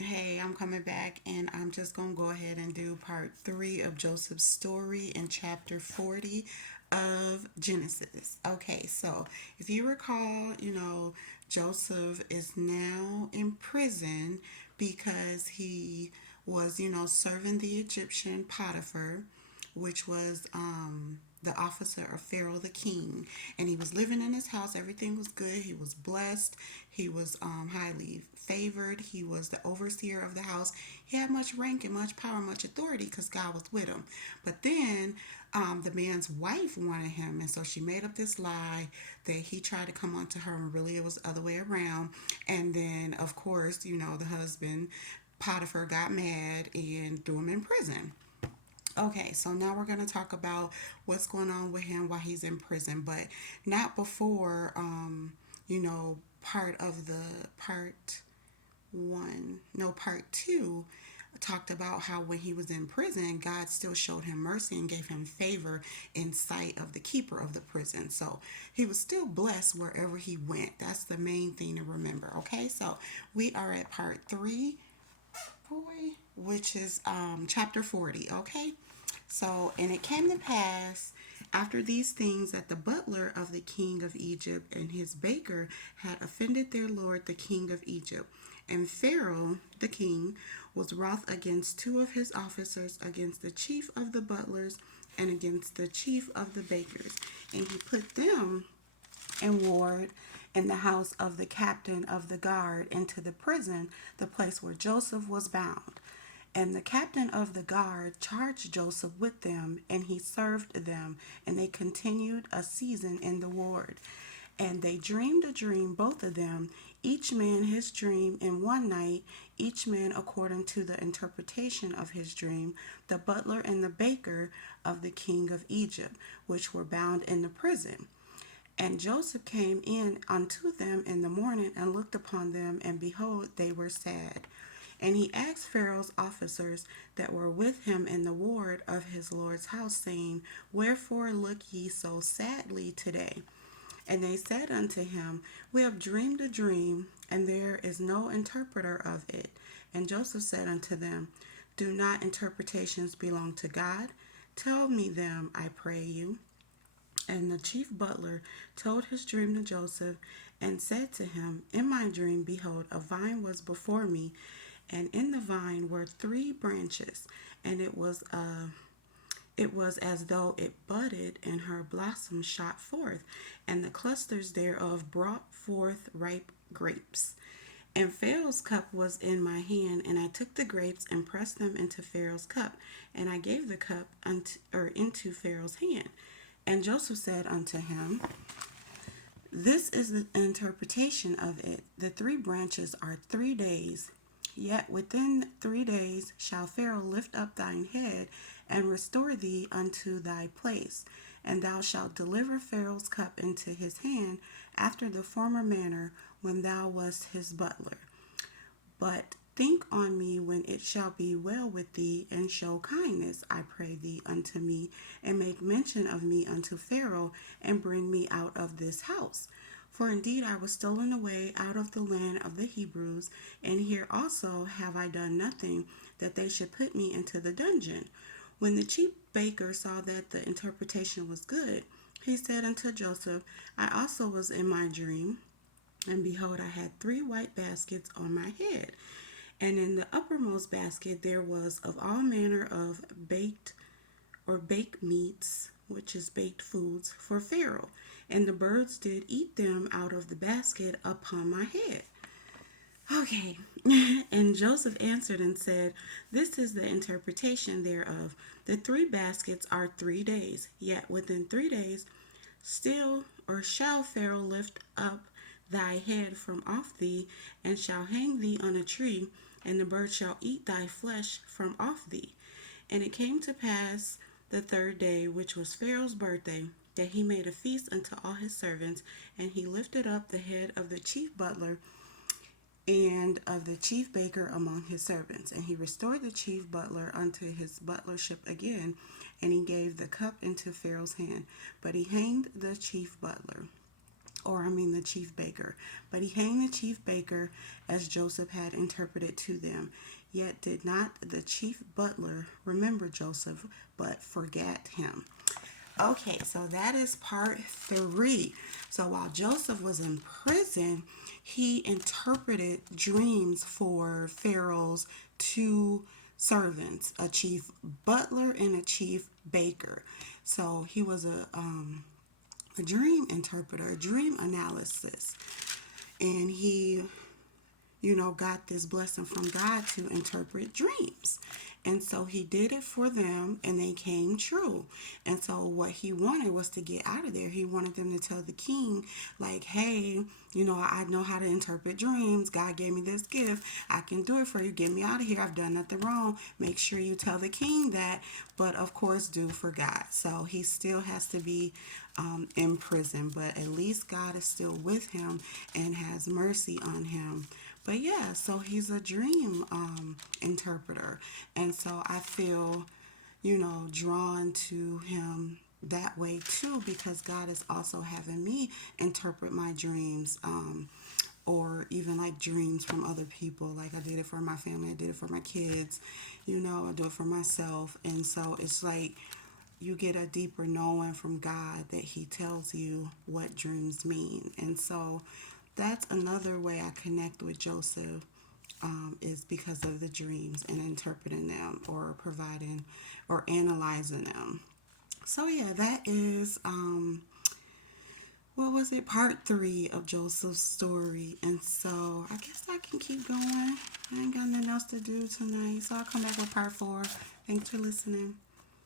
Hey, I'm coming back and I'm just going to go ahead and do part 3 of Joseph's story in chapter 40 of Genesis. Okay, so if you recall, Joseph is now in prison because he was, serving the Egyptian Potiphar, which was the officer of Pharaoh the king. And he was living in his house. Everything was good. He was blessed. He was highly favored. He was the overseer of the house. He had much rank and much power, much authority because God was with him. But then the man's wife wanted him, and so she made up this lie that he tried to come onto her, and really it was the other way around. And then, of course, the husband, Potiphar, got mad and threw him in prison. Okay, so now we're going to talk about what's going on with him while he's in prison, but not before, part of the part one, no, part two talked about how when he was in prison, God still showed him mercy and gave him favor in sight of the keeper of the prison. So he was still blessed wherever he went. That's the main thing to remember. Okay, so we are at part three, boy, which is chapter 40. Okay, so, and it came to pass after these things that the butler of the king of Egypt and his baker had offended their lord, the king of Egypt. And Pharaoh, the king, was wroth against two of his officers, against the chief of the butlers and against the chief of the bakers. And he put them in ward in the house of the captain of the guard into the prison, the place where Joseph was bound. And the captain of the guard charged Joseph with them, and he served them, and they continued a season in the ward. And they dreamed a dream, both of them, each man his dream in one night, each man according to the interpretation of his dream, the butler and the baker of the king of Egypt, which were bound in the prison. And Joseph came in unto them in the morning and looked upon them, and behold, they were sad. And he asked Pharaoh's officers that were with him in the ward of his Lord's house, saying, Wherefore look ye so sadly today? And they said unto him, We have dreamed a dream, and there is no interpreter of it. And Joseph said unto them, Do not interpretations belong to God? Tell me them, I pray you. And the chief butler told his dream to Joseph, and said to him, In my dream, behold, a vine was before me, and in the vine were three branches, and it was as though it budded, and her blossoms shot forth, and the clusters thereof brought forth ripe grapes. And Pharaoh's cup was in my hand, and I took the grapes and pressed them into Pharaoh's cup, and I gave the cup into Pharaoh's hand. And Joseph said unto him, This is the interpretation of it. The three branches are 3 days. Yet within 3 days shall Pharaoh lift up thine head and restore thee unto thy place. And thou shalt deliver Pharaoh's cup into his hand after the former manner when thou wast his butler. But think on me when it shall be well with thee, and show kindness, I pray thee, unto me, and make mention of me unto Pharaoh, and bring me out of this house. For indeed I was stolen away out of the land of the Hebrews, and here also have I done nothing that they should put me into the dungeon. When the chief baker saw that the interpretation was good, he said unto Joseph, I also was in my dream, and behold, I had three white baskets on my head. And in the uppermost basket there was of all manner of baked meats, which is baked foods, for Pharaoh. And the birds did eat them out of the basket upon my head. Okay. And Joseph answered and said, This is the interpretation thereof. The three baskets are 3 days, yet within 3 days still or shall Pharaoh lift up thy head from off thee, and shall hang thee on a tree, and the birds shall eat thy flesh from off thee. And it came to pass the third day, which was Pharaoh's birthday, that he made a feast unto all his servants, and he lifted up the head of the chief butler and of the chief baker among his servants. And he restored the chief butler unto his butlership again, and he gave the cup into Pharaoh's hand. But he hanged the chief butler the chief baker. But he hanged the chief baker as Joseph had interpreted to them. Yet did not the chief butler remember Joseph, but forgot him. Okay, so that is part three. So while Joseph was in prison, he interpreted dreams for Pharaoh's two servants, a chief butler and a chief baker. So he was a dream interpreter, a dream analysis. And he got this blessing from God to interpret dreams. And so he did it for them and they came true. And so what he wanted was to get out of there. He wanted them to tell the king, like, hey, I know how to interpret dreams. God gave me this gift. I can do it for you. Get me out of here. I've done nothing wrong. Make sure you tell the king that. But of course, do for God. So he still has to be in prison. But at least God is still with him and has mercy on him. But yeah, so he's a dream interpreter. And so I feel, drawn to him that way too, because God is also having me interpret my dreams, or even like dreams from other people. Like I did it for my family, I did it for my kids, I do it for myself. And so it's like you get a deeper knowing from God that he tells you what dreams mean. And so that's another way I connect with Joseph, is because of the dreams and interpreting them or providing or analyzing them. So yeah, that is what was it, part three of Joseph's story. And so I guess I can keep going. I ain't got nothing else to do tonight, so I'll come back with part four. Thanks for listening.